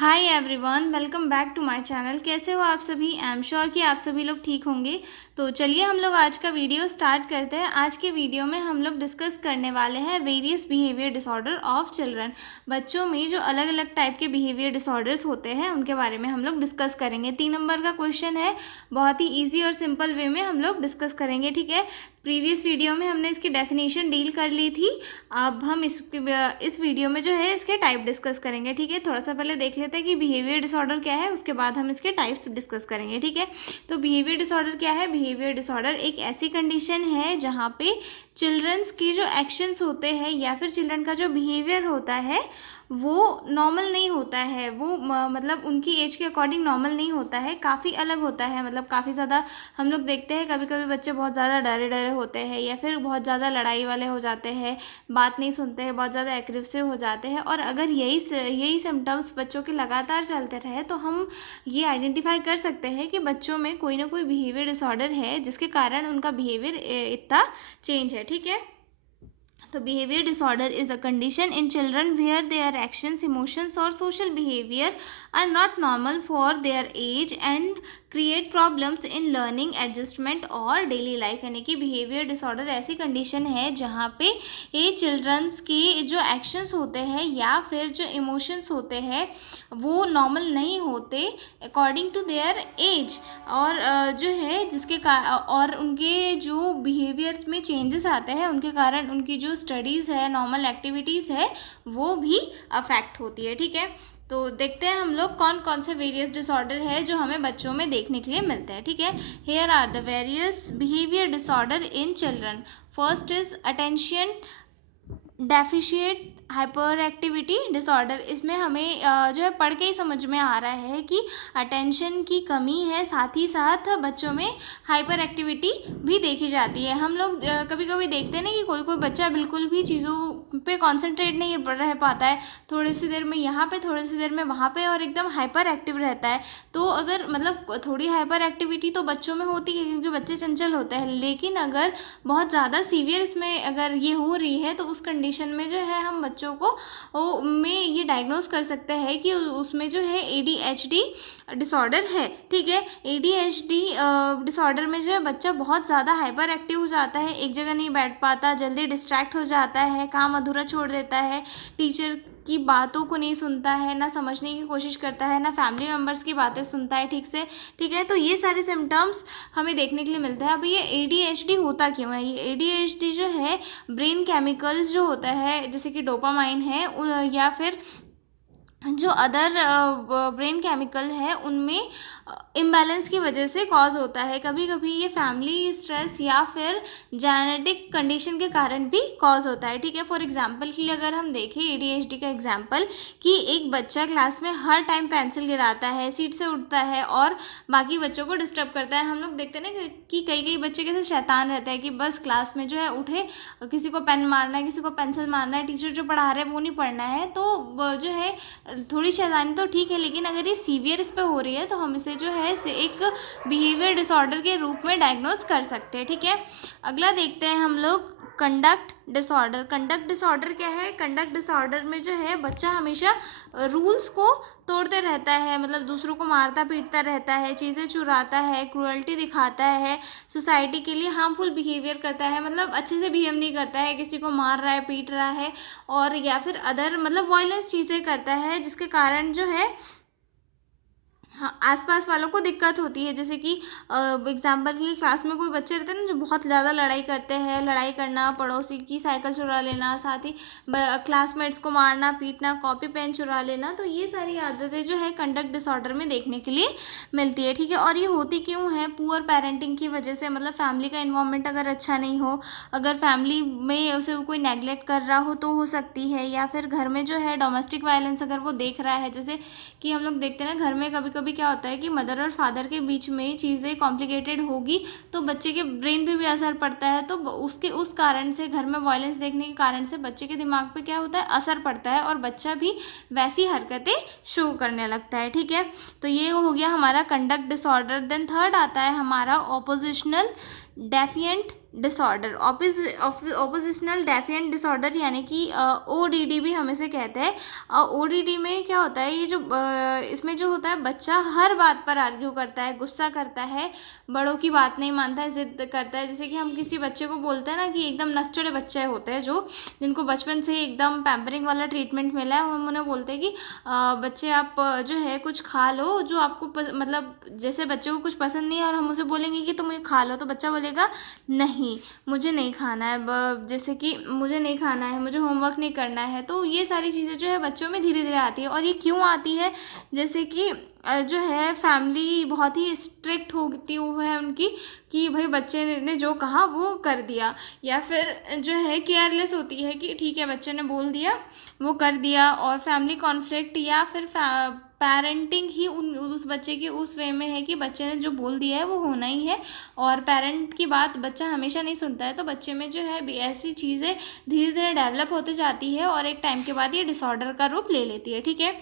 Hi everyone, welcome back to my channel. कैसे हो आप सभी? आई एम श्योर कि आप सभी लोग ठीक होंगे। तो चलिए हम लोग आज का वीडियो स्टार्ट करते हैं। आज के वीडियो में हम लोग डिस्कस करने वाले हैं various behaviour disorder of children. बच्चों में जो अलग अलग टाइप के बिहेवियर डिसऑर्डर्स होते हैं उनके बारे में हम लोग डिस्कस करेंगे। 3 नंबर का क्वेश्चन है, बहुत ही ईजी और सिंपल वे में हम लोग डिस्कस करेंगे। ठीक है, प्रीवियस वीडियो में हमने इसकी डेफिनेशन डील कर ली थी। अब हम इस वीडियो में जो है इसके टाइप डिस्कस करेंगे। ठीक है, थोड़ा सा पहले देख लेते हैं कि बिहेवियर डिसऑर्डर क्या है, उसके बाद हम इसके टाइप्स डिस्कस करेंगे। ठीक है, तो बिहेवियर डिसऑर्डर क्या है? बिहेवियर डिसऑर्डर एक ऐसी कंडीशन है जहाँ पे चिल्ड्रंस की जो एक्शंस होते हैं या फिर चिल्ड्रन का जो बिहेवियर होता है वो नॉर्मल नहीं होता है। वो मतलब उनकी एज के अकॉर्डिंग नॉर्मल नहीं होता है, काफ़ी अलग होता है। मतलब काफ़ी ज़्यादा हम लोग देखते हैं कभी कभी बच्चे बहुत ज़्यादा डरे डरे होते हैं या फिर बहुत ज़्यादा लड़ाई वाले हो जाते हैं, बात नहीं सुनते हैं, बहुत ज़्यादा एग्रेसिव हो जाते हैं। और अगर यही सिम्टम्स बच्चों के लगातार चलते रहे तो हम ये आइडेंटिफाई कर सकते हैं कि बच्चों में कोई ना कोई बिहेवियर डिसऑर्डर है जिसके कारण उनका बिहेवियर इतना चेंज है। ठीक है, तो behavior disorder is a condition in children where their actions, emotions or social behavior are not normal for their age and create problems in learning, adjustment और daily life। यानी कि behavior disorder ऐसी condition है जहाँ पे ये childrens की जो actions होते हैं या फिर जो emotions होते हैं वो normal नहीं होते according to their age। और जो है और उनके जो behavior में changes आते हैं उनके कारण उनकी जो स्टडीज़ है, नॉर्मल एक्टिविटीज़ है, वो भी अफेक्ट होती है। ठीक है, तो देखते हैं हम लोग कौन कौन से वेरियस डिसऑर्डर है जो हमें बच्चों में देखने के लिए मिलते हैं। ठीक है, here are the various behaviour disorder in children. First is attention deficit hyper activity disorder. इसमें हमें जो है पढ़ के ही समझ में आ रहा है कि अटेंशन की कमी है, साथ ही साथ बच्चों में हाइपर एक्टिविटी भी देखी जाती है। हम लोग कभी कभी देखते हैं ना कि कोई कोई बच्चा बिल्कुल भी चीज़ों पे कंसंट्रेट नहीं रह पाता है, थोड़ी सी देर में यहाँ पे थोड़ी सी देर में वहाँ पे, और एकदम हाइपर एक्टिव रहता है। तो अगर मतलब थोड़ी हाइपर एक्टिविटी तो बच्चों में होती है क्योंकि बच्चे चंचल होते हैं, लेकिन अगर बहुत ज़्यादा सीवियर इसमें अगर ये हो रही है तो उस कंडीशन में जो है हम बच्चों को में ये डायग्नोस कर सकते हैं कि उसमें जो है ADHD डिसऑर्डर है। ठीक है, ADHD डिसऑर्डर में जो है बच्चा बहुत ज़्यादा हाइपर एक्टिव हो जाता है, एक जगह नहीं बैठ पाता, जल्दी डिस्ट्रैक्ट हो जाता है, काम अधूरा छोड़ देता है, टीचर की बातों को नहीं सुनता है, ना समझने की कोशिश करता है, ना फैमिली मेम्बर्स की बातें सुनता है ठीक से। ठीक है, तो ये सारे सिम्टम्स हमें देखने के लिए मिलते हैं। अब ये ADHD होता क्यों है? ये ADHD जो है ब्रेन केमिकल्स जो होता है जैसे कि डोपामाइन है या फिर जो अदर ब्रेन केमिकल है उनमें इम्बैलेंस की वजह से कॉज होता है। कभी कभी ये फैमिली स्ट्रेस या फिर जेनेटिक कंडीशन के कारण भी कॉज होता है। ठीक है, फॉर एग्जांपल के लिए अगर हम देखें ADHD का एग्जांपल कि एक बच्चा क्लास में हर टाइम पेंसिल गिराता है, सीट से उठता है और बाकी बच्चों को डिस्टर्ब करता है। हम लोग देखते हैं ना कि कई कई बच्चे कैसे शैतान रहते हैं कि बस क्लास में जो है उठे, किसी को पेन मारना है, किसी को पेंसिल मारना है, टीचर जो पढ़ा रहे हैं वो नहीं पढ़ना है। तो जो है थोड़ी शैतानी तो ठीक है, लेकिन अगर ये सीवियर इस पे हो रही है तो हम इसे जो है एक बिहेवियर डिसऑर्डर के रूप में डायग्नोस कर सकते हैं। ठीक है, अगला देखते हैं हम लोग कंडक्ट डिसऑर्डर। कंडक्ट डिसऑर्डर क्या है? कंडक्ट डिसऑर्डर में जो है बच्चा हमेशा रूल्स को तोड़ते रहता है, मतलब दूसरों को मारता पीटता रहता है, चीज़ें चुराता है, क्रूअल्टी दिखाता है, सोसाइटी के लिए हार्मफुल बिहेवियर करता है, मतलब अच्छे से बिहेव नहीं करता है, किसी को मार रहा है, पीट रहा है और या फिर अदर मतलब वायलेंस चीज़ें करता है, जिसके कारण जो है हाँ आसपास वालों को दिक्कत होती है। जैसे कि एग्जाम्पल के लिए क्लास में कोई बच्चे रहते हैं ना जो बहुत ज़्यादा लड़ाई करते हैं, लड़ाई करना, पड़ोसी की साइकिल चुरा लेना, साथ ही क्लासमेट्स को मारना पीटना, कॉपी पेन चुरा लेना, तो ये सारी आदतें जो है कंडक्ट डिसऑर्डर में देखने के लिए मिलती है। ठीक है, और ये होती क्यों है? पुअर पेरेंटिंग की वजह से, मतलब फैमिली का इन्वायरमेंट अगर अच्छा नहीं हो, अगर फैमिली में उसे कोई नेगलेक्ट कर रहा हो तो हो सकती है, या फिर घर में जो है डोमेस्टिक वायलेंस अगर वो देख रहा है, जैसे कि हम लोग देखते हैं ना घर में कभी कभी क्या होता है कि मदर और फादर के बीच में चीज़ें कॉम्प्लिकेटेड होगी तो बच्चे के ब्रेन पे भी असर पड़ता है। तो उस कारण से घर में वायलेंस देखने के कारण से बच्चे के दिमाग पे क्या होता है? असर पड़ता है और बच्चा भी वैसी हरकतें शो करने लगता है। ठीक है, तो ये हो गया हमारा कंडक्ट डिसऑर्डर। देन थर्ड आता है हमारा oppositional defiant disorder, oppositional defiant disorder, यानी कि ODD भी हम इसे कहते हैं। ODD में क्या होता है, ये जो इसमें जो होता है, बच्चा हर बात पर आर्ग्यू करता है, गुस्सा करता है, बड़ों की बात नहीं मानता है, ज़िद करता है। जैसे कि हम किसी बच्चे को बोलते हैं ना कि एकदम नकचढ़े बच्चे होते हैं जो, जिनको बचपन से ही एकदम पैम्परिंग वाला ट्रीटमेंट मिला है, हम उन्हें बोलते हैं कि बच्चे आप जो है कुछ खा लो जो आपको मतलब जैसे बच्चे को कुछ पसंद नहीं है और हम उसे बोलेंगे कि तुम ये खा लो, तो बच्चा बोलेगा नहीं, मुझे नहीं खाना है, जैसे कि मुझे नहीं खाना है, मुझे होमवर्क नहीं करना है। तो ये सारी चीज़ें जो है बच्चों में धीरे धीरे आती है। और ये क्यों आती है, जैसे कि जो है फैमिली बहुत ही स्ट्रिक्ट होती है उनकी, कि भाई बच्चे ने जो कहा वो कर दिया, या फिर जो है केयरलेस होती है कि ठीक है बच्चे ने बोल दिया वो कर दिया। और फैमिली कॉन्फ्लिक्ट या फिर पेरेंटिंग ही उस बच्चे की उस वे में है कि बच्चे ने जो बोल दिया है वो होना ही है, और पेरेंट की बात बच्चा हमेशा नहीं सुनता है। तो बच्चे में जो है ऐसी चीज़ें धीरे धीरे डेवलप होते जाती है और एक टाइम के बाद ये डिसऑर्डर का रूप ले लेती है। ठीक है,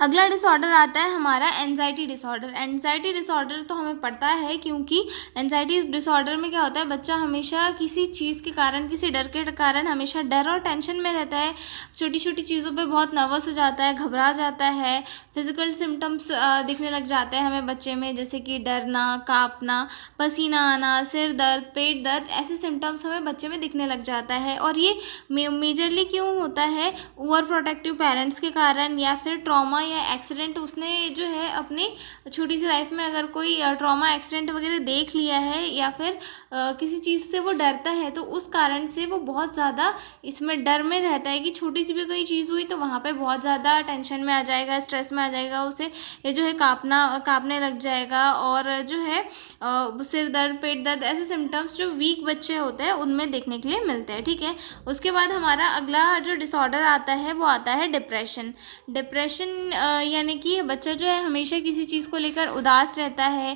अगला डिसऑर्डर आता है हमारा एंजाइटी डिसऑर्डर। एंजाइटी डिसऑर्डर तो हमें पता है, क्योंकि एंजाइटी डिसऑर्डर में क्या होता है, बच्चा हमेशा किसी चीज़ के कारण, किसी डर के कारण हमेशा डर और टेंशन में रहता है, छोटी छोटी चीज़ों पे बहुत नर्वस हो जाता है, घबरा जाता है, फिजिकल सिम्टम्स दिखने लग जाते हैं हमें बच्चे में, जैसे कि डरना, काँपना, पसीना आना, सिर दर्द, पेट दर्द, ऐसे सिम्टम्स हमें बच्चे में दिखने लग जाता है। और ये मेजरली क्यों होता है, ओवर प्रोटेक्टिव पेरेंट्स के कारण, या फिर ट्रॉमा या एक्सीडेंट, उसने जो है अपनी छोटी सी लाइफ में अगर कोई ट्रॉमा एक्सीडेंट वगैरह देख लिया है, या फिर किसी चीज़ से वो डरता है, तो उस कारण से वो बहुत ज़्यादा इसमें डर में रहता है कि छोटी सी भी कोई चीज़ हुई तो वहाँ पे बहुत ज़्यादा टेंशन में आ जाएगा, स्ट्रेस में आ जाएगा, उसे ये जो है काँपने लग जाएगा। और जो है सिर दर्द, पेट दर्द, ऐसे सिम्टम्स जो वीक बच्चे होते हैं उनमें देखने के लिए मिलते हैं। ठीक है, उसके बाद हमारा अगला जो डिसऑर्डर आता है वो आता है डिप्रेशन। डिप्रेशन यानी कि बच्चा जो है हमेशा किसी चीज़ को लेकर उदास रहता है,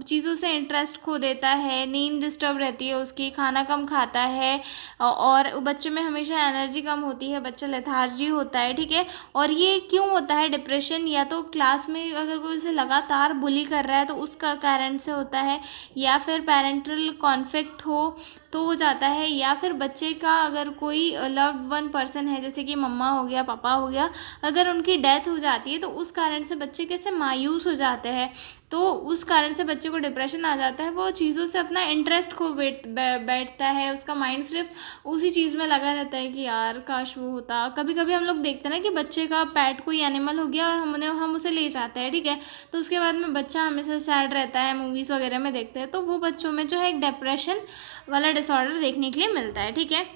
चीज़ों से इंटरेस्ट खो देता है, नींद डिस्टर्ब रहती है उसकी, खाना कम खाता है, और बच्चे में हमेशा एनर्जी कम होती है, बच्चा लेथार्जी होता है। ठीक है, और ये क्यों होता है डिप्रेशन, या तो क्लास में अगर कोई उसे लगातार बुली कर रहा है तो उसका कारण से होता है, या फिर पेरेंटल कॉन्फ्लिक्ट हो तो हो जाता है, या फिर बच्चे का अगर कोई लव्ड वन पर्सन है, जैसे कि मम्मा हो गया, पापा हो गया, अगर उनकी डेथ हो जाती है तो उस कारण से बच्चे कैसे मायूस हो जाते हैं, तो उस कारण से बच्चे को डिप्रेशन आ जाता है। वो चीज़ों से अपना इंटरेस्ट खो बैठता है, उसका माइंड सिर्फ उसी चीज़ में लगा रहता है कि यार काश वो होता। कभी कभी हम लोग देखते हैं ना कि बच्चे का पेट कोई एनिमल हो गया और हम उसे ले जाते हैं, ठीक है, तो उसके बाद में बच्चा हमेशा सैड रहता है, मूवीज़ वगैरह में देखते हैं, तो वो बच्चों में जो है एक डिप्रेशन वाला डिसऑर्डर देखने के लिए मिलता है। ठीक है,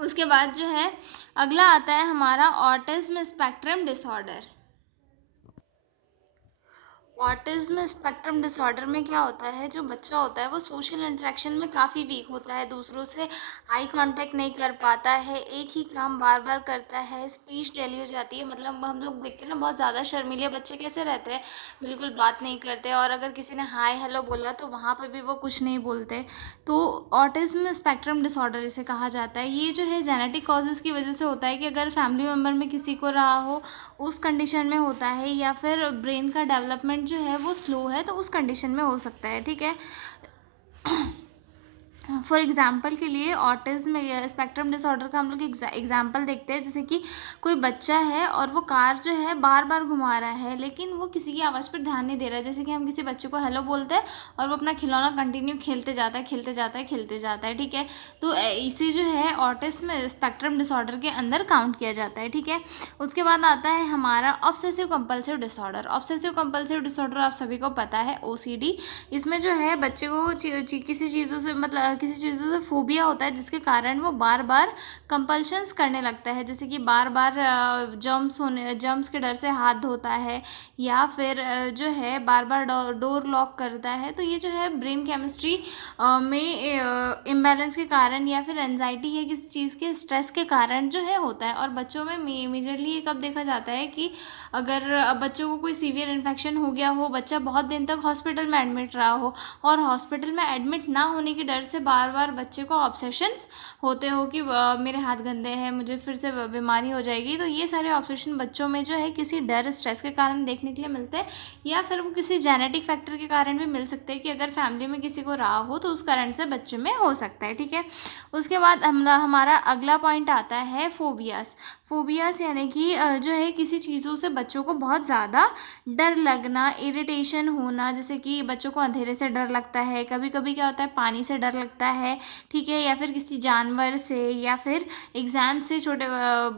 उसके बाद जो है अगला आता है हमारा autism spectrum disorder. Autism spectrum disorder में क्या होता है, जो बच्चा होता है वो सोशल इंटरेक्शन में काफ़ी वीक होता है, दूसरों से आई कांटेक्ट नहीं कर पाता है, एक ही काम बार बार करता है, स्पीच डेली हो जाती है, मतलब हम लोग देखते हैं ना बहुत ज़्यादा शर्मीले बच्चे कैसे रहते हैं, बिल्कुल बात नहीं करते, और अगर किसी ने हाय हेलो बोला तो वहाँ पर भी वो कुछ नहीं बोलते। तो ऑटिज्म स्पेक्ट्रम डिसऑर्डर इसे कहा जाता है। ये जो है जेनेटिक कॉजेज़ की वजह से होता है कि अगर फैमिली मेम्बर में किसी को रहा हो उस कंडीशन में होता है, या फिर ब्रेन का डेवलपमेंट जो है वो स्लो है तो उस कंडीशन में हो सकता है। ठीक है, फॉर एग्ज़ाम्पल के लिए ऑटिज्म स्पेक्ट्रम डिसऑर्डर का हम लोग एग्जाम्पल देखते हैं, जैसे कि कोई बच्चा है और वो कार जो है बार बार घुमा रहा है, लेकिन वो किसी की आवाज़ पर ध्यान नहीं दे रहा है। जैसे कि हम किसी बच्चे को हेलो बोलते हैं और वो अपना खिलौना कंटिन्यू खेलते जाता है, खेलते जाता है, खेलते जाता है। ठीक है, तो इसे जो है ऑटिज्म स्पेक्ट्रम डिसऑर्डर के अंदर काउंट किया जाता है। ठीक है, उसके बाद आता है हमारा obsessive compulsive disorder. Obsessive compulsive disorder आप सभी को पता है, OCD। इसमें जो है बच्चे को किसी चीज़ों से मतलब किसी चीज़ों से फोबिया होता है, जिसके कारण वो बार बार कंपल्शंस करने लगता है, जैसे कि बार बार जम्स के डर से हाथ धोता है, या फिर जो है बार बार डोर लॉक करता है। तो ये जो है ब्रेन केमिस्ट्री में इम्बैलेंस के कारण, या फिर एनजाइटी है किसी चीज़ के स्ट्रेस के कारण जो है होता है। और बच्चों में मेजरली ये कब देखा जाता है कि अगर बच्चों को कोई सीवियर इन्फेक्शन हो गया हो, बच्चा बहुत दिन तक हॉस्पिटल में एडमिट रहा हो, और हॉस्पिटल में एडमिट ना होने के डर से बार बार बच्चे को ऑब्सेशंस होते हो कि मेरे हाथ गंदे हैं, मुझे फिर से बीमारी हो जाएगी। तो ये सारे ऑब्सेशन बच्चों में जो है किसी डर स्ट्रेस के कारण देखने के लिए मिलते हैं, या फिर वो किसी जेनेटिक फैक्टर के कारण भी मिल सकते हैं कि अगर फैमिली में किसी को रहा हो तो उस कारण से बच्चे में हो सकता है। ठीक है, उसके बाद हमारा अगला पॉइंट आता है फोबियास। फोबियास यानी कि जो है किसी चीज़ों से बच्चों को बहुत ज़्यादा डर लगना, इरिटेशन होना, जैसे कि बच्चों को अंधेरे से डर लगता है, कभी कभी क्या होता है पानी से डर लगता है, ठीक है, या फिर किसी जानवर से, या फिर एग्ज़ाम से छोटे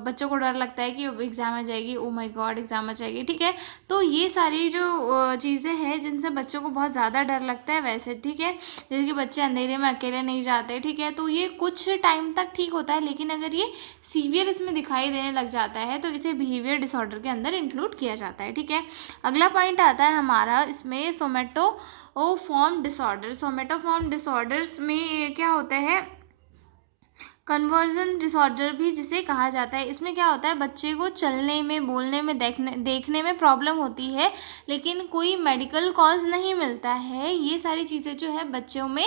बच्चों को डर लगता है कि एग्ज़ाम आ जाएगी, ओ माय गॉड एग्ज़ाम आ जाएगी। ठीक है, तो ये सारी जो चीज़ें हैं जिनसे बच्चों को बहुत ज़्यादा डर लगता है वैसे, ठीक है, जैसे कि बच्चे अंधेरे में अकेले नहीं जाते। ठीक है, तो ये कुछ टाइम तक ठीक होता है, लेकिन अगर ये सीवियर इसमें दिखाई देने लग जाता है तो इसे बिहेवियर डिसऑर्डर के अंदर इंक्लूड किया जाता है। ठीक है, अगला पॉइंट आता है हमारा इसमें सोमेटोफॉर्म डिसऑर्डर। सोमेटोफॉर्म डिसऑर्डर्स में क्या होता है, कन्वर्जन डिसऑर्डर भी जिसे कहा जाता है। इसमें क्या होता है, बच्चे को चलने में, बोलने में, देखने में प्रॉब्लम होती है, लेकिन कोई मेडिकल कॉज नहीं मिलता है। ये सारी चीज़ें जो है बच्चों में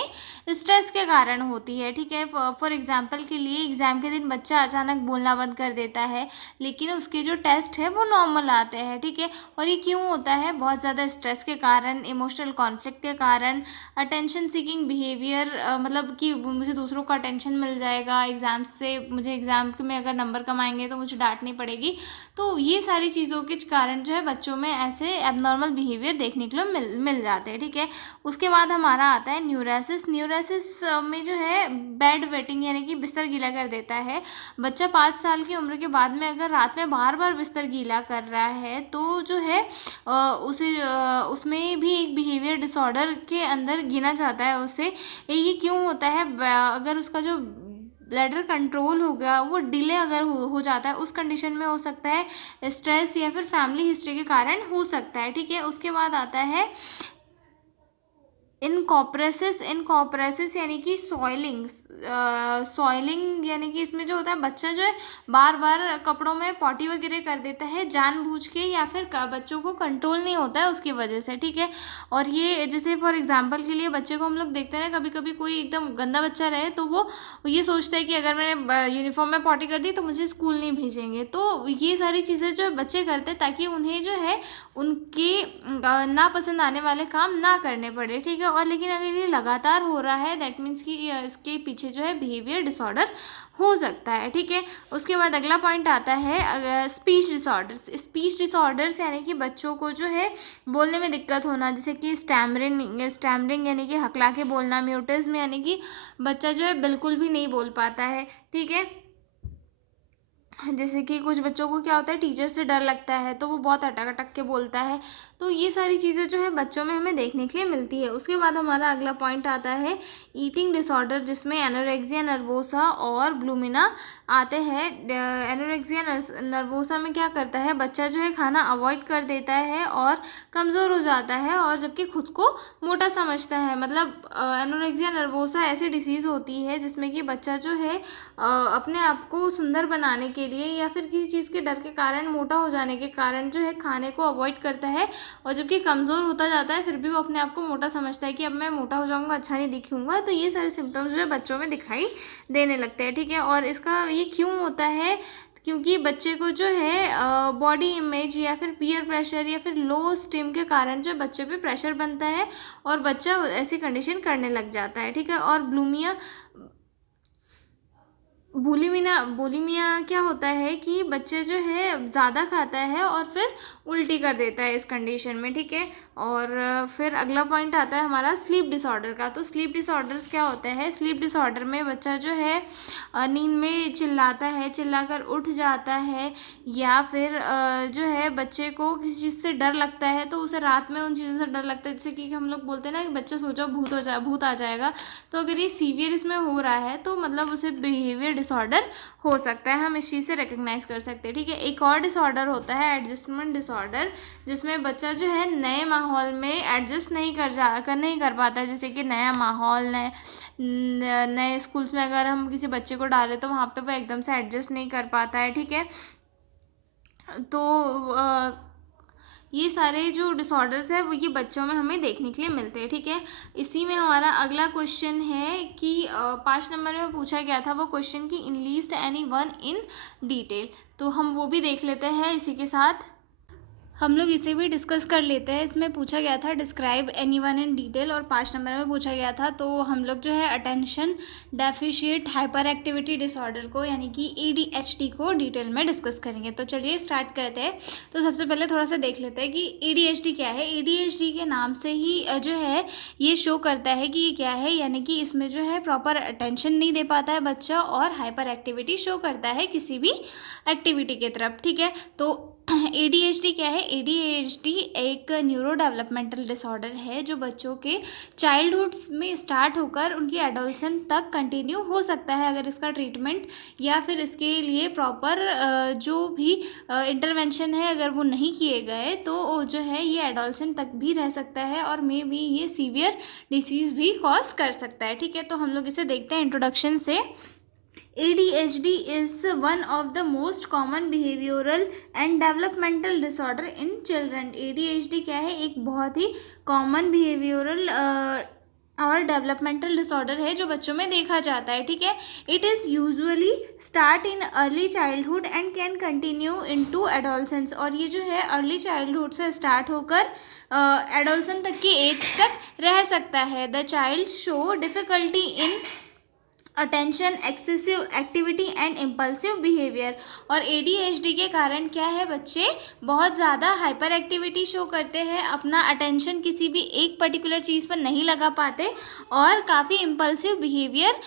स्ट्रेस के कारण होती है। ठीक है, फॉर एग्जांपल के लिए एग्ज़ाम के दिन बच्चा अचानक बोलना बंद कर देता है, लेकिन उसके जो टेस्ट है वो नॉर्मल आते हैं। ठीक है, और ये क्यों होता है, बहुत ज़्यादा स्ट्रेस के कारण, इमोशनल कॉन्फ्लिक्ट के कारण, अटेंशन सीकिंग बिहेवियर, मतलब कि मुझे दूसरों का अटेंशन मिल जाएगा एग्ज़ाम से, मुझे एग्ज़ाम में अगर नंबर कम आएंगे तो मुझे डांटनी पड़ेगी। तो ये सारी चीज़ों के कारण जो है बच्चों में ऐसे एबनॉर्मल बिहेवियर देखने के लिए मिल जाते हैं। ठीक है, उसके बाद हमारा आता है न्यूरेसिस। न्यूरेसिस में जो है बेड वेटिंग यानी कि बिस्तर गीला कर देता है। बच्चा 5 साल की उम्र के बाद में अगर रात में बार बार बिस्तर गीला कर रहा है तो जो है उसमें भी एक बिहेवियर डिसऑर्डर के अंदर गिना जाता है उसे। ये क्यों होता है, अगर उसका जो ब्लैडर कंट्रोल हो गया, वो डिले अगर हो जाता है, उस कंडीशन में हो सकता है स्ट्रेस या फिर फैमिली हिस्ट्री के कारण हो सकता है। ठीक है, उसके बाद आता है इनकॉपरेसिस यानी कि सॉइलिंग यानी कि इसमें जो होता है बच्चा जो है बार बार कपड़ों में पॉटी वगैरह कर देता है जानबूझ के, या फिर बच्चों को कंट्रोल नहीं होता है उसकी वजह से। ठीक है, और ये जैसे फॉर एग्जांपल के लिए बच्चे को हम लोग देखते हैं, कभी कभी कोई एकदम गंदा बच्चा रहे तो वो ये सोचता है कि अगर मैंने यूनिफॉर्म में पॉटी कर दी तो मुझे स्कूल नहीं भेजेंगे। तो ये सारी चीज़ें जो बच्चे करते हैं ताकि उन्हें जो है उनके नापसंद आने वाले काम ना करने पड़े। ठीक है, और लेकिन अगर ये लगातार हो रहा है दैट मीन्स कि इसके पीछे जो है बिहेवियर डिसऑर्डर हो सकता है। ठीक है, उसके बाद अगला पॉइंट आता है स्पीच डिसऑर्डर्स। स्पीच डिसऑर्डर्स यानी कि बच्चों को जो है बोलने में दिक्कत होना, जैसे कि स्टैमरिंग यानी कि हकला के बोलना, म्यूटिज्म यानी कि बच्चा जो है बिल्कुल भी नहीं बोल पाता है। ठीक है, जैसे कि कुछ बच्चों को क्या होता है, टीचर से डर लगता है तो वो बहुत अटक अटक के बोलता है। तो ये सारी चीज़ें जो है बच्चों में हमें देखने के लिए मिलती है। उसके बाद हमारा अगला पॉइंट आता है ईटिंग डिसऑर्डर, जिसमें एनोरेक्सिया नर्वोसा और ब्लूमिना आते हैं। एनोरेक्सिया नर्वोसा में क्या करता है, बच्चा जो है खाना अवॉइड कर देता है और कमज़ोर हो जाता है, और जबकि खुद को मोटा समझता है। मतलब एनोरेक्सिया नर्वोसा ऐसी डिसीज़ होती है जिसमें कि बच्चा जो है अपने आप को सुंदर बनाने के लिए या फिर किसी चीज़ के डर के कारण, मोटा हो जाने के कारण जो है खाने को अवॉइड करता है, और जबकि कमज़ोर होता जाता है फिर भी वो अपने आप को मोटा समझता है कि अब मैं मोटा हो जाऊंगा, अच्छा नहीं दिखूंगा। तो ये सारे सिम्टम्स जो है बच्चों में दिखाई देने लगते हैं। ठीक है, और इसका ये क्यों होता है, क्योंकि बच्चे को जो है बॉडी इमेज या फिर पीयर प्रेशर या फिर लो स्टीम के कारण जो बच्चे पे प्रेशर बनता है और बच्चा ऐसी कंडीशन करने लग जाता है। ठीक है, और बुलिमिया क्या होता है कि बच्चे जो है ज़्यादा खाता है और फिर उल्टी कर देता है इस कंडीशन में। ठीक है, और फिर अगला पॉइंट आता है हमारा स्लीप डिसऑर्डर का। तो स्लीप डिसऑर्डर्स क्या होते हैं, स्लीप डिसऑर्डर में बच्चा जो है नींद में चिल्लाता है, चिल्लाकर उठ जाता है, या फिर जो है बच्चे को किसी चीज़ से डर लगता है तो उसे रात में उन चीज़ों से डर लगता है, जैसे कि हम लोग बोलते हैं ना कि बच्चा सो जाओ भूत आ जाएगा। तो अगर ये सीवियर इसमें हो रहा है तो मतलब उसे बिहेवियर डिसऑर्डर हो सकता है, हम इस चीज़ से रिकग्नाइज कर सकते हैं। ठीक है, एक और डिसऑर्डर होता है एडजस्टमेंट डिसऑर्डर, जिसमें बच्चा जो है नए माहौल में एडजस्ट नहीं कर पाता है, जैसे कि नया माहौल, नए स्कूल्स में अगर हम किसी बच्चे को डालें तो वहाँ पे वो एकदम से एडजस्ट नहीं कर पाता है। ठीक है, तो ये सारे जो डिसऑर्डर्स है वो ये बच्चों में हमें देखने के लिए मिलते हैं। ठीक है, इसी में हमारा अगला क्वेश्चन है कि 5 नंबर में पूछा गया था वो क्वेश्चन कि enlist any one in detail, तो हम वो भी देख लेते हैं। इसी के साथ हम लोग इसे भी डिस्कस कर लेते हैं। इसमें पूछा गया था डिस्क्राइब एनीवन इन डिटेल, और 5 नंबर में पूछा गया था, तो हम लोग जो है attention deficit hyper activity disorder को यानी कि ADHD को डिटेल में डिस्कस करेंगे। तो चलिए स्टार्ट करते हैं। तो सबसे पहले थोड़ा सा देख लेते हैं कि ADHD क्या है। ADHD के नाम से ही जो है ये शो करता है कि ये क्या है, यानी कि इसमें जो है प्रॉपर अटेंशन नहीं दे पाता है बच्चा, और हाइपर एक्टिविटी शो करता है किसी भी एक्टिविटी की तरफ। ठीक है, तो ADHD क्या है। ADHD एक न्यूरो डेवलपमेंटल डिसऑर्डर है जो बच्चों के चाइल्डहुड में स्टार्ट होकर उनकी एडोलसेंट तक कंटिन्यू हो सकता है, अगर इसका ट्रीटमेंट या फिर इसके लिए प्रॉपर जो भी इंटरवेंशन है अगर वो नहीं किए गए तो जो है ये एडोलसेंट तक भी रह सकता है, और मे बी ये सीवियर डिसीज़ भी कॉज कर सकता है। ठीक है, तो हम लोग इसे देखते हैं इंट्रोडक्शन से। ADHD is one of the most common behavioral and developmental disorder in children। ADHD क्या है, एक बहुत ही कॉमन बिहेवियरल और डेवलपमेंटल डिसऑर्डर है जो बच्चों में देखा जाता है। ठीक है, it is usually start in early childhood and can continue into adolescence, और ये जो है अर्ली चाइल्डहुड से स्टार्ट होकर एडोलसेंस तक की एज तक रह सकता है। The child show difficulty in attention, excessive activity and impulsive behaviour. और ADHD के कारण क्या है, बच्चे बहुत ज़्यादा हाइपर एक्टिविटी शो करते हैं, अपना अटेंशन किसी भी एक पर्टिकुलर चीज़ पर नहीं लगा पाते, और काफ़ी impulsive behaviour.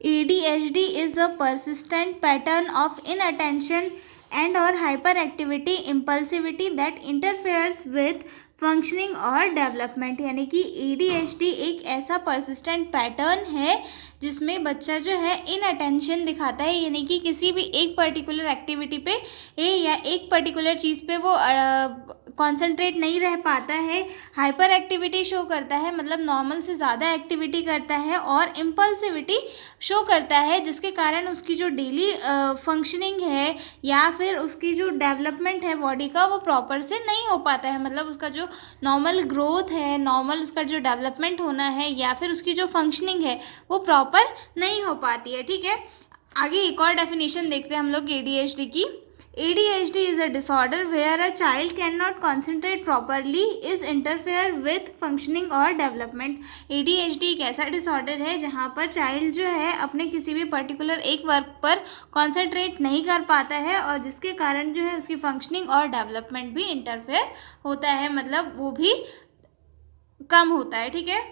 ADHD is a persistent pattern of inattention and or hyperactivity, impulsivity that interferes with functioning और डेवलपमेंट। यानी कि ADHD एक ऐसा परसिस्टेंट पैटर्न है जिसमें बच्चा जो है इनअटेंशन दिखाता है, यानी कि किसी भी एक पर्टिकुलर एक्टिविटी पे या एक पर्टिकुलर चीज़ पे वो कॉन्सेंट्रेट नहीं रह पाता है, हाइपर एक्टिविटी शो करता है, मतलब नॉर्मल से ज़्यादा एक्टिविटी करता है, और इम्पल्सिविटी शो करता है, जिसके कारण उसकी जो डेली फंक्शनिंग है या फिर उसकी जो डेवलपमेंट है बॉडी का वो प्रॉपर से नहीं हो पाता है। मतलब उसका जो नॉर्मल ग्रोथ है, नॉर्मल उसका जो डेवलपमेंट होना है या फिर उसकी जो फंक्शनिंग है वो प्रॉपर नहीं हो पाती है। ठीक है, आगे एक और डेफिनेशन देखते हैं हम लोग ADHD की। ADHD is a disorder where a child cannot concentrate properly, is interfere with functioning और development। ADHD एक ऐसा डिसऑर्डर है जहाँ पर चाइल्ड जो है अपने किसी भी पर्टिकुलर एक वर्क पर कॉन्सेंट्रेट नहीं कर पाता है, और जिसके कारण जो है उसकी फंक्शनिंग और डेवलपमेंट भी इंटरफेयर होता है, मतलब वो भी कम होता है। ठीक है,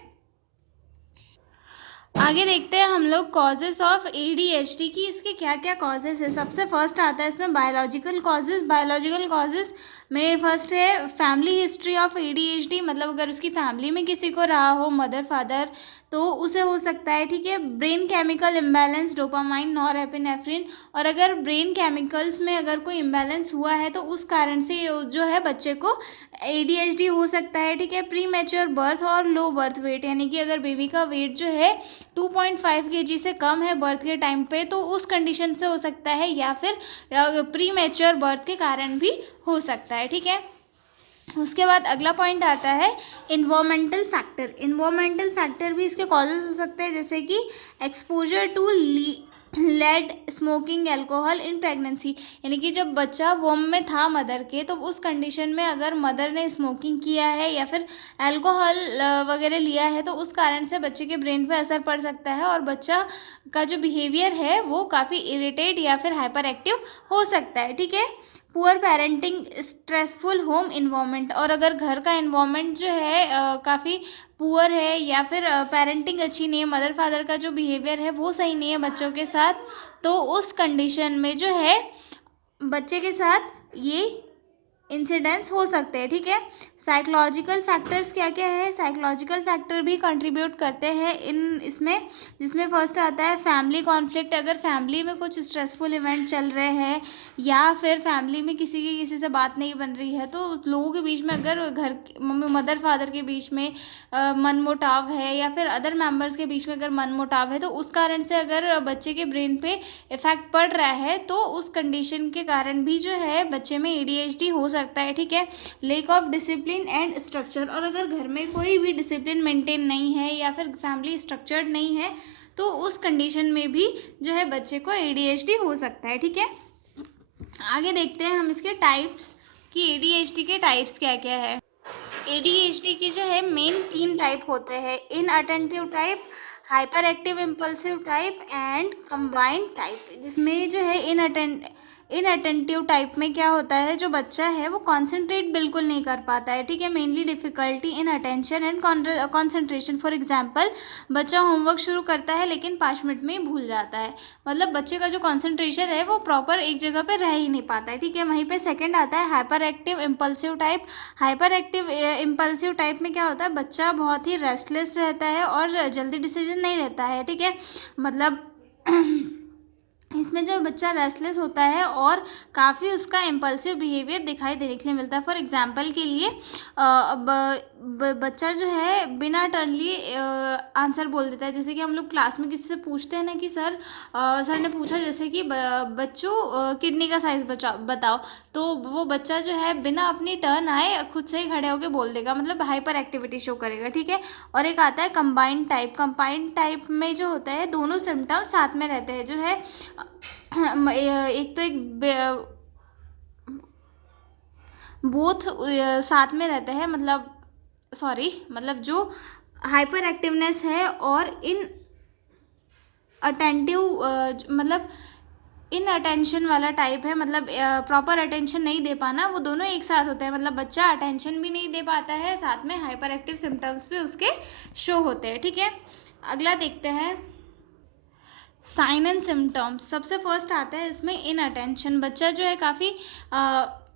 आगे देखते हैं हम लोग कॉजेज़ ऑफ ADHD की, इसके क्या क्या कॉजेज़ है। सबसे फर्स्ट आता है इसमें बायोलॉजिकल कॉजेज़। बायोलॉजिकल कॉजेज़ में फर्स्ट है फैमिली हिस्ट्री ऑफ ADHD, मतलब अगर उसकी फैमिली में किसी को रहा हो, मदर फादर, तो उसे हो सकता है। ठीक है, brain chemical imbalance, dopamine, norepinephrine, और अगर ब्रेन केमिकल्स में अगर कोई इम्बैलेंस हुआ है तो उस कारण से जो है बच्चे को ADHD हो सकता है। ठीक है, प्री मैच्योर बर्थ और लो बर्थ वेट, यानी कि अगर बेबी का वेट जो है 2.5 kg से कम है बर्थ के टाइम पे तो उस कंडीशन से हो सकता है, या फिर प्री मैच्योर बर्थ के कारण भी हो सकता है। ठीक है, उसके बाद अगला पॉइंट आता है इन्वायरमेंटल फैक्टर। इन्वायरमेंटल फैक्टर भी इसके कॉजेज हो सकते हैं, जैसे कि exposure to lead, smoking, alcohol in pregnancy, यानी कि जब बच्चा वोम में था मदर के तो उस कंडीशन में अगर मदर ने स्मोकिंग किया है या फिर अल्कोहल वगैरह लिया है तो उस कारण से बच्चे के ब्रेन पे असर पड़ सकता है, और बच्चा का जो बिहेवियर है वो काफ़ी इरिटेट या फिर हाइपर एक्टिव हो सकता है। ठीक है, poor parenting, stressful home environment, और अगर घर का इन्वायरमेंट जो है काफ़ी पुअर है या फिर पेरेंटिंग अच्छी नहीं है, मदर फादर का जो बिहेवियर है वो सही नहीं है बच्चों के साथ, तो उस कंडीशन में जो है बच्चे के साथ ये इंसिडेंट्स हो सकते हैं। ठीक है, साइकोलॉजिकल फैक्टर्स क्या क्या है। साइकोलॉजिकल फैक्टर भी कंट्रीब्यूट करते हैं इसमें, जिसमें फर्स्ट आता है फैमिली कॉन्फ्लिक्ट। अगर फैमिली में कुछ स्ट्रेसफुल इवेंट चल रहे हैं या फिर फैमिली में किसी से बात नहीं बन रही है तो उस लोगों के बीच में अगर घर मदर फादर के बीच में मनमुटाव है या फिर अदर मेंबर्स के बीच में अगर मनमुटाव है तो उस कारण से अगर बच्चे के ब्रेन पे इफेक्ट पड़ रहा है तो उस कंडीशन के कारण भी जो है बच्चे में ADHD हो सकता है, ठीक है। Lake of discipline and structure, और अगर घर में कोई भी डिसिप्लिन मेंटेन नहीं है या फिर फैमिली स्ट्रक्चर्ड नहीं है तो उस कंडीशन में भी जो है बच्चे को एडीएचडी हो सकता है, ठीक है। आगे देखते हैं हम इसके टाइप्स कि एडीएचडी के टाइप्स क्या क्या है। एडीएचडी की जो है मेन 3 टाइप होते हैं, inattentive type, hyper active impulsive type and combined type. जिसमें जो है इनअटेंटिव टाइप में क्या होता है, जो बच्चा है वो कॉन्सेंट्रेट बिल्कुल नहीं कर पाता है, ठीक है। Mainly difficulty in attention and concentration. For example, बच्चा होमवर्क शुरू करता है लेकिन 5 मिनट में ही भूल जाता है, मतलब बच्चे का जो कॉन्सेंट्रेशन है वो प्रॉपर एक जगह पे रह ही नहीं पाता है, ठीक है। वहीं पे सेकंड आता है hyper active impulsive type. Hyper active impulsive type में क्या होता है, बच्चा बहुत ही रेस्टलेस रहता है और जल्दी डिसीजन नहीं लेता है, ठीक है। मतलब इसमें जो बच्चा रेस्टलेस होता है और काफ़ी उसका इम्पल्सिव बिहेवियर दिखाई देने के लिए मिलता है। फॉर एग्जांपल के लिए बच्चा जो है बिना टर्नली आंसर बोल देता है। जैसे कि हम लोग क्लास में किसी से पूछते हैं ना कि सर ने पूछा जैसे कि बच्चों किडनी का साइज़ बताओ, तो वो बच्चा जो है बिना अपनी टर्न आए खुद से ही खड़े होकर बोल देगा, मतलब हाइपर एक्टिविटी शो करेगा, ठीक है। और एक आता है कंबाइंड टाइप। कंबाइंड टाइप में जो होता है दोनों सिम्टम्स साथ में रहते हैं, जो है एक तो एक बोथ साथ में रहते हैं, मतलब जो हाइपर एक्टिवनेस है और इन अटेंटिव मतलब इन अटेंशन वाला टाइप है, मतलब प्रॉपर अटेंशन नहीं दे पाना, वो दोनों एक साथ होते हैं। मतलब बच्चा अटेंशन भी नहीं दे पाता है, साथ में हाइपर एक्टिव सिम्टम्स भी उसके शो होते हैं, ठीक है। अगला देखते हैं साइन एंड सिम्टम्स। सबसे फर्स्ट आता है इसमें इन अटेंशन। बच्चा जो है काफ़ी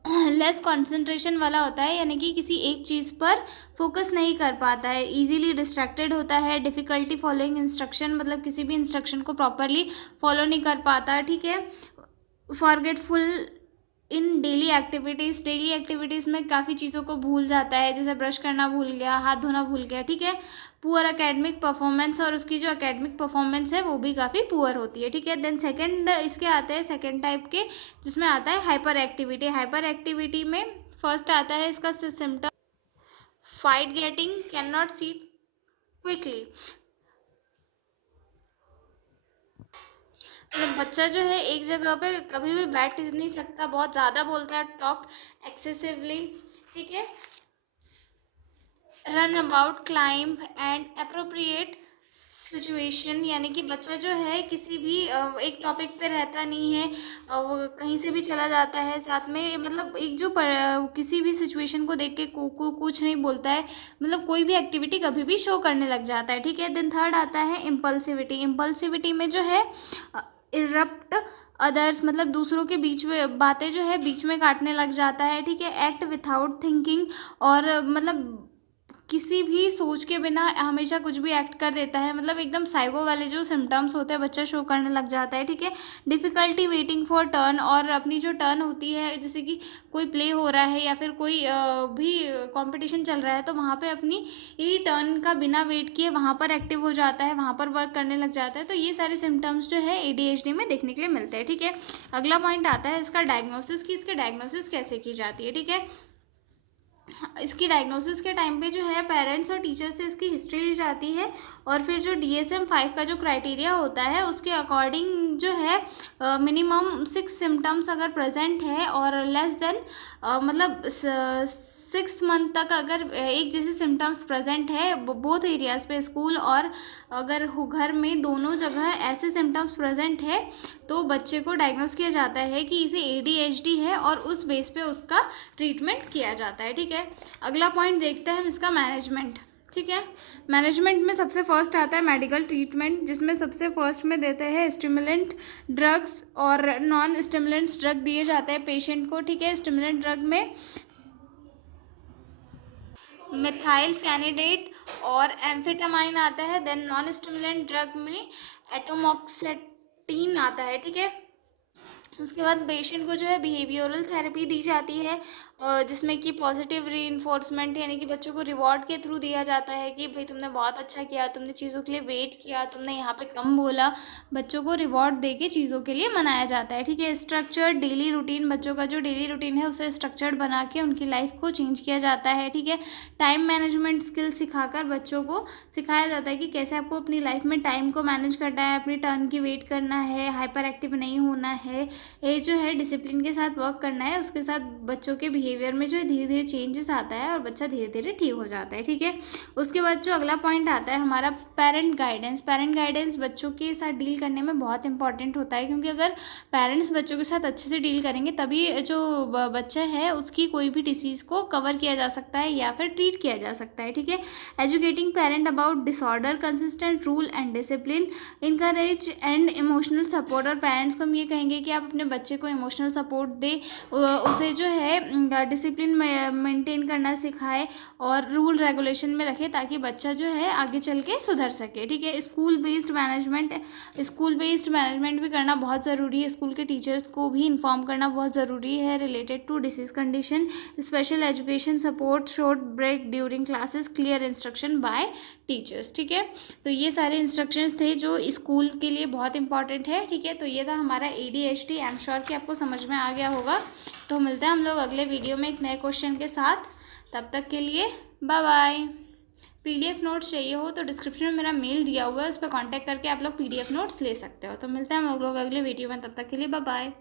लेस कंसंट्रेशन वाला होता है, यानी कि किसी एक चीज़ पर फोकस नहीं कर पाता है, इजीली डिस्ट्रैक्टेड होता है, डिफ़िकल्टी फॉलोइंग इंस्ट्रक्शन, मतलब किसी भी इंस्ट्रक्शन को प्रॉपरली फॉलो नहीं कर पाता, ठीक है। फॉरगेटफुल इन डेली एक्टिविटीज़ में काफ़ी चीज़ों को भूल जाता है, जैसे ब्रश करना भूल गया, हाथ धोना भूल गया, ठीक है। पुअर एकेडमिक परफॉर्मेंस, और उसकी जो एकेडमिक परफॉर्मेंस है वो भी काफ़ी पुअर होती है, ठीक है। देन सेकंड इसके आते हैं सेकंड टाइप के, जिसमें आता है हाइपर एक्टिविटी। हाइपर एक्टिविटी में फर्स्ट आता है इसका symptom fight getting, can not seat quickly. मतलब बच्चा जो है एक जगह पे कभी भी बैठ नहीं सकता, बहुत ज़्यादा बोलता है, टॉक एक्सेसिवली, ठीक है। Run about, climb and appropriate situation, यानी कि बच्चा जो है किसी भी एक टॉपिक पे रहता नहीं है, वो कहीं से भी चला जाता है, साथ में मतलब एक जो किसी भी सिचुएशन को देख के कुछ नहीं बोलता है, मतलब कोई भी एक्टिविटी कभी भी शो करने लग जाता है, ठीक है। देन थर्ड आता है इम्पल्सिविटी। इम्पल्सिविटी में जो है इरप्ट अदर्स, मतलब दूसरों के बीच में बातें जो है बीच में काटने लग जाता है, ठीक है। एक्ट विथआउट थिंकिंग, और मतलब किसी भी सोच के बिना हमेशा कुछ भी एक्ट कर देता है, मतलब एकदम साइको वाले जो सिम्टम्स होते हैं बच्चा शो करने लग जाता है, ठीक है। डिफ़िकल्टी वेटिंग फॉर टर्न, और अपनी जो टर्न होती है, जैसे कि कोई प्ले हो रहा है या फिर कोई भी कंपटीशन चल रहा है, तो वहाँ पे अपनी ये टर्न का बिना वेट किए वहाँ पर एक्टिव हो जाता है, वहाँ पर वर्क करने लग जाता है। तो ये सारे सिम्टम्स जो है एडीएचडी में देखने के लिए मिलते हैं, ठीक है। अगला पॉइंट आता है इसका डायग्नोसिस की, इसके डायग्नोसिस कैसे की जाती है, ठीक है। इसकी डायग्नोसिस के टाइम पे जो है पेरेंट्स और टीचर से इसकी हिस्ट्री ली जाती है, और फिर जो DSM-5 का जो क्राइटेरिया होता है उसके अकॉर्डिंग जो है मिनिमम 6 सिम्टम्स अगर प्रेजेंट है और लेस देन मतलब 6 मंथ तक अगर एक जैसे सिम्टम्स प्रेजेंट है बोथ एरियाज़ पे, स्कूल और अगर घर में दोनों जगह ऐसे सिम्टम्स प्रेजेंट है, तो बच्चे को डायग्नोस किया जाता है कि इसे ADHD है, और उस बेस पे उसका ट्रीटमेंट किया जाता है, ठीक है। अगला पॉइंट देखते हैं हम इसका मैनेजमेंट, ठीक है। मैनेजमेंट में सबसे फर्स्ट आता है मेडिकल ट्रीटमेंट, जिसमें सबसे फर्स्ट में देते हैं स्टिमुलेंट ड्रग्स और नॉन स्टिमुलेंट्स ड्रग दिए जाते हैं पेशेंट को, ठीक है। स्टिमुलेंट ड्रग में मिथाइल फेनिडेट और एम्फेटामाइन आता है। देन नॉन स्टिमुलेंट ड्रग में एटोमॉक्सेटिन आता है, ठीक है। उसके बाद पेशेंट को जो है बिहेवियरल थेरेपी दी जाती है, जिसमें कि पॉजिटिव रीइंफोर्समेंट यानी कि बच्चों को रिवॉर्ड के थ्रू दिया जाता है कि भाई तुमने बहुत अच्छा किया, तुमने चीज़ों के लिए वेट किया, तुमने यहाँ पे कम बोला। बच्चों को रिवॉर्ड दे के चीज़ों के लिए मनाया जाता है, ठीक है। स्ट्रक्चर्ड डेली रूटीन, बच्चों का जो डेली रूटीन है उसे स्ट्रक्चर्ड बना के उनकी लाइफ को चेंज किया जाता है, ठीक है। टाइम मैनेजमेंट स्किल्स सिखाकर बच्चों को सिखाया जाता है कि कैसे आपको अपनी लाइफ में टाइम को मैनेज करना है, अपनी टर्न की वेट करना है, हाइपर एक्टिव नहीं होना है, ये जो है डिसिप्लिन के साथ वर्क करना है। उसके साथ बच्चों के बिहेवियर में जो है धीरे धीरे चेंजेस आता है और बच्चा धीरे धीरे ठीक हो जाता है, ठीक है। उसके बाद जो अगला पॉइंट आता है हमारा पेरेंट गाइडेंस। पेरेंट गाइडेंस बच्चों के साथ डील करने में बहुत इंपॉर्टेंट होता है, क्योंकि अगर पेरेंट्स बच्चों के साथ अच्छे से डील करेंगे तभी जो बच्चा है उसकी कोई भी डिसीज़ को कवर किया जा सकता है या फिर ट्रीट किया जा सकता है, ठीक है। Educating parent about disorder, consistent rule and discipline, encourage and emotional support. और पेरेंट्स को हम ये कहेंगे कि आप अपने बच्चे को इमोशनल सपोर्ट दे, उसे जो है डिसिप्लिन मेंटेन करना सिखाए और रूल रेगुलेशन में रखे, ताकि बच्चा जो है आगे चल के सुधर सके, ठीक है। स्कूल बेस्ड मैनेजमेंट भी करना बहुत ज़रूरी है। स्कूल के टीचर्स को भी इन्फॉर्म करना बहुत ज़रूरी है related to disease condition. Special education support, short break during classes, clear instruction by teachers, ठीक है। तो ये सारे इंस्ट्रक्शंस थे जो स्कूल के लिए बहुत इंपॉर्टेंट है, ठीक है। तो ये था हमारा ADHD। आई एम श्योर कि आपको समझ में आ गया होगा। तो मिलते हैं हम लोग अगले वीडियो में एक नए क्वेश्चन के साथ। तब तक के लिए बाय बाय। PDF नोट्स चाहिए हो तो डिस्क्रिप्शन में मेरा मेल दिया हुआ है, उस पर कॉन्टैक्ट करके आप लोग PDF नोट्स ले सकते हो। तो मिलते हैं हम लोग अगले वीडियो में, तब तक के लिए बाय बाय।